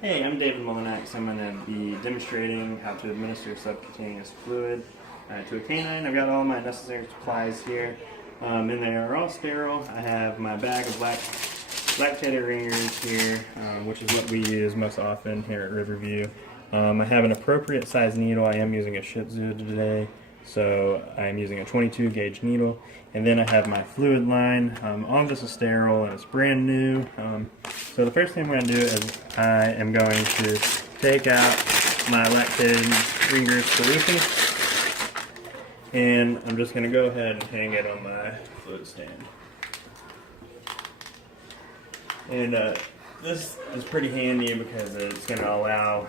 Hey, I'm David Molinax. I'm going to be demonstrating how to administer subcutaneous fluid to a canine. I've got all my necessary supplies here, and they are all sterile. I have my bag of lactated ringers here, which is what we use most often here at Riverview. I have an appropriate size needle. I am using a Shih Tzu today, so I'm using a 22 gauge needle. And then I have my fluid line. All of this is sterile and it's brand new. So the first thing I'm going to do is I am going to take out my lactated ringers solution, and I'm just going to go ahead and hang it on my fluid stand. And this is pretty handy because it's going to allow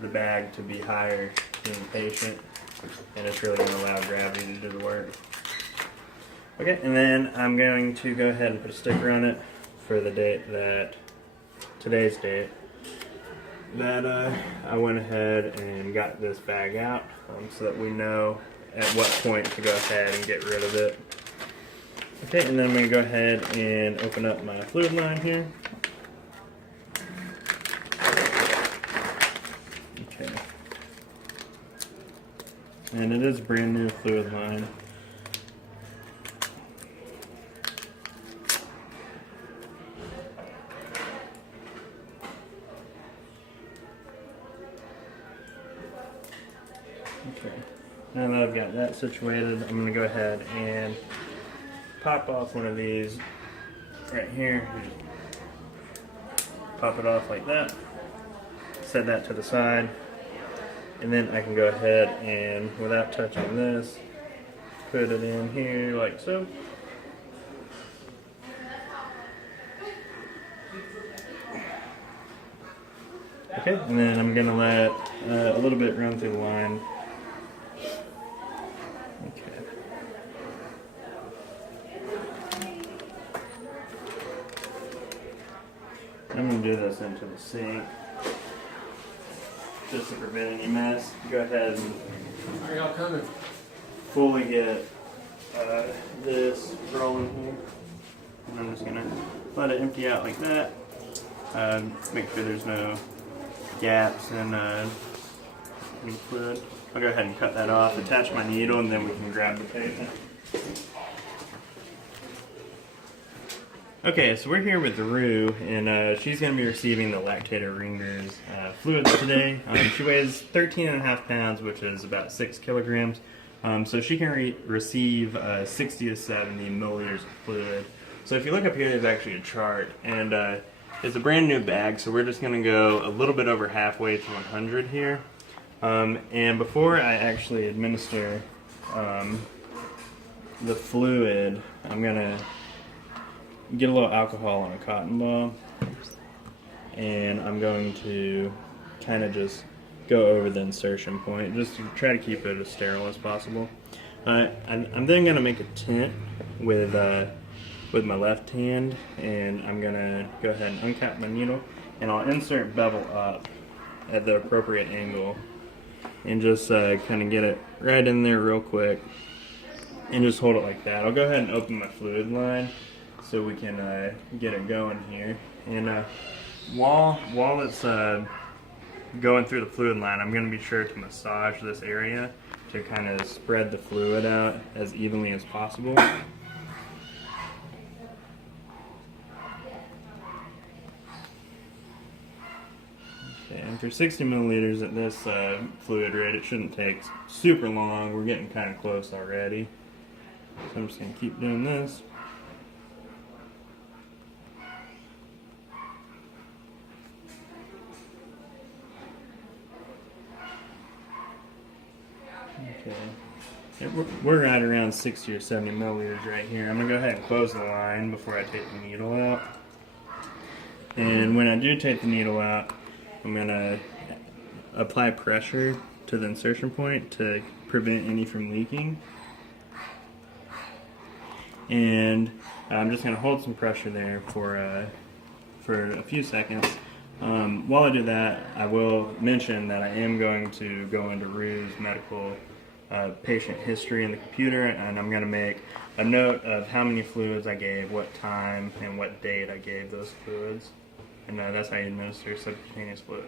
the bag to be higher than the patient, and it's really going to allow gravity to do the work. Okay, and then I'm going to go ahead and put a sticker on it for the date that, today's date, that I went ahead and got this bag out, so that we know at what point to go ahead and get rid of it. Okay, and then I'm going to go ahead and open up my fluid line here. Okay. And it is a brand new fluid line. Okay, now that I've got that situated, I'm going to go ahead and pop off one of these right here. Pop it off like that, set that to the side, and then I can go ahead and, without touching this, put it in here like so. Okay, and then I'm going to let a little bit run through the line. Okay. I'm going to do this into the sink just to prevent any mess. Go ahead and Are y'all coming? fully get this rolling here. And I'm just going to let it empty out like that. Make sure there's no gaps in any fluid. I'll go ahead and cut that off, attach my needle, and then we can grab the patient. Okay, so we're here with Rue, and she's going to be receiving the lactated ringers fluids today. She weighs 13.5 pounds, which is about 6 kilograms. So she can receive 60 to 70 milliliters of fluid. So if you look up here, there's actually a chart, and it's a brand new bag, so we're just going to go a little bit over halfway to 100 here. And before I actually administer the fluid, I'm going to get a little alcohol on a cotton ball, and I'm going to kind of just go over the insertion point, just to try to keep it as sterile as possible. I'm then going to make a tint with my left hand, and I'm going to go ahead and uncap my needle, and I'll insert bevel up at the appropriate angle, and just kind of get it right in there real quick, and just hold it like that. I'll go ahead and open my fluid line so we can get it going here. And while it's going through the fluid line, I'm going to be sure to massage this area to kind of spread the fluid out as evenly as possible. And for 60 milliliters at this fluid rate, it shouldn't take super long. We're getting kind of close already. So I'm just going to keep doing this. Okay. We're right around 60 or 70 milliliters right here. I'm going to go ahead and close the line before I take the needle out. And when I do take the needle out, I'm going to apply pressure to the insertion point to prevent any from leaking. And I'm just going to hold some pressure there for a few seconds. While I do that, I will mention that I am going to go into Rue's medical patient history in the computer, and I'm going to make a note of how many fluids I gave, what time, and what date I gave those fluids. And that's how you administer subcutaneous fluid.